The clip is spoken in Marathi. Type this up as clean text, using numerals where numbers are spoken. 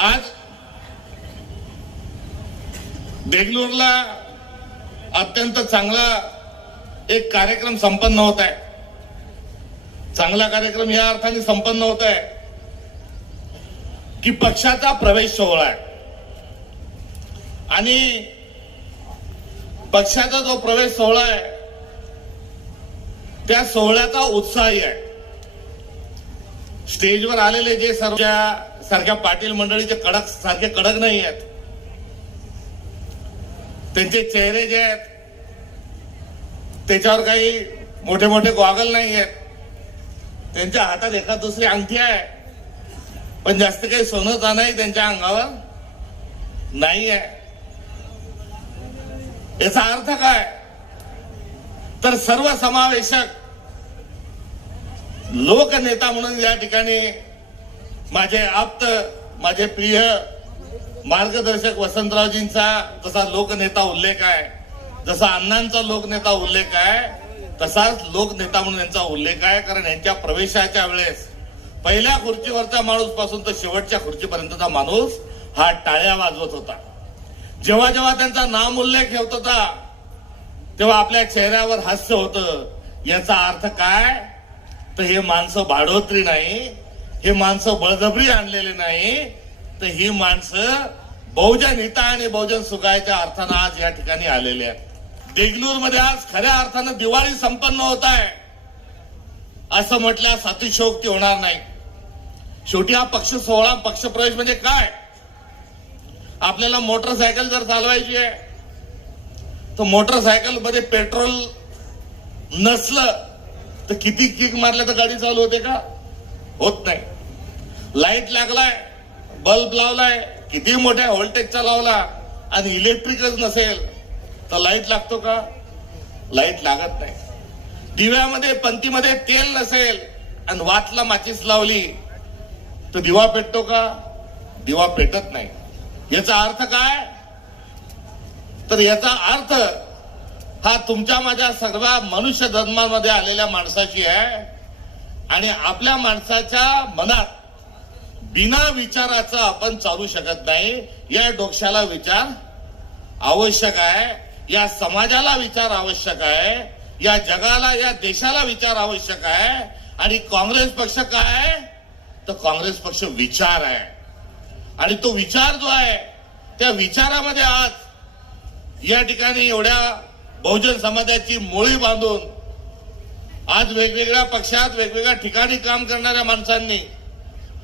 आज देगलूरला अत्यंत चांगला एक कार्यक्रम संपन्न होत आहे। चांगला कार्यक्रम या अर्थाने संपन्न होत आहे की पक्षाचा प्रवेश सोहळा आहे आणि पक्षाचा जो प्रवेश सोहळा आहे त्या सोहळ्याचा उत्साही आहे। स्टेजवर आलेले जे सारख्या पाटील मंडळीचे सारखे कडक नाही आहेत, त्यांचे चेहरे जे आहेत त्याच्यावर काही मोठे मोठे गॉगल नाही आहेत, त्यांच्या हातात एखाद दुसरी अंगठी आहे, पण जास्त काही सोनं चांदी त्यांच्या अंगावर नाही आहे। याचा अर्थ काय तर सर्वसमावेशक लोकनेता म्हणून या ठिकाणी माझे आप्त, माझे प्रिय मार्गदर्शक वसंतरावजींचा जसा लोकनेता उल्लेख आहे, जसा अण्णांचा लोकनेता उल्लेख आहे, तसाच लोकनेता म्हणून यांचा उल्लेख आहे। कारण यांच्या प्रवेशाच्या वेळेस पहिल्या खुर्चीवरचा माणूस पासून तर शेवटच्या खुर्चीपर्यंतचा माणूस हा टाळ्या वाजवत होता। जेव्हा जेव्हा त्यांचा नाम उल्लेख होत होता तेव्हा आपल्या चेहऱ्यावर हास्य होतं। याचा अर्थ काय तर हे माणसं भाडोत्री नाही, हे माणसं बळजबरी आणलेले नाही, तर ही माणसं बहुजन हिता आणि बहुजन सुखाच्या अर्थानं आज या ठिकाणी आलेले आहेत। देगलूरमध्ये आज खऱ्या अर्थानं दिवाळी संपन्न होत आहे असं म्हटल्यास अतिशयोक्ती होणार नाही। शेवटी हा पक्ष सोहळा, पक्षप्रवेश म्हणजे काय? आपल्याला मोटरसायकल जर चालवायची आहे तर मोटरसायकल मध्ये पेट्रोल नसलं तर किती किक मारल्या तर गाडी चालू होते का? होत नाही। लाईट लागलाय, बल्ब लावलाय, किती मोठ्या व्होल्टेजचा लावला आणि इलेक्ट्रिकच नसेल तर लाईट लागतो का? लाईट लागत नाही। दिव्यामध्ये पंथीमध्ये तेल नसेल आणि वातला माचीस लावली तर दिवा पेटतो का? दिवा पेटत नाही। याचा अर्थ काय तर याचा अर्थ हा तुमच्या माझ्या सर्व मनुष्य जन्मामध्ये आलेल्या माणसाची आहे आणि आपल्या माणसाच्या मनात बिना विचाराचं आपण चालू शकत नाही। या डोक्याला विचार आवश्यक आहे, या समाजाला विचार आवश्यक आहे, या जगाला, या देशाला विचार आवश्यक आहे। आणि काँग्रेस पक्ष काय आहे तर काँग्रेस पक्ष विचार आहे आणि तो विचार जो आहे त्या विचारामध्ये आज या ठिकाणी एवढ्या बहुजन समाजाची मुळी बांधून आज वेगवेगळ्या पक्षात वेगवेगळ्या ठिकाणी काम करणाऱ्या माणसांनी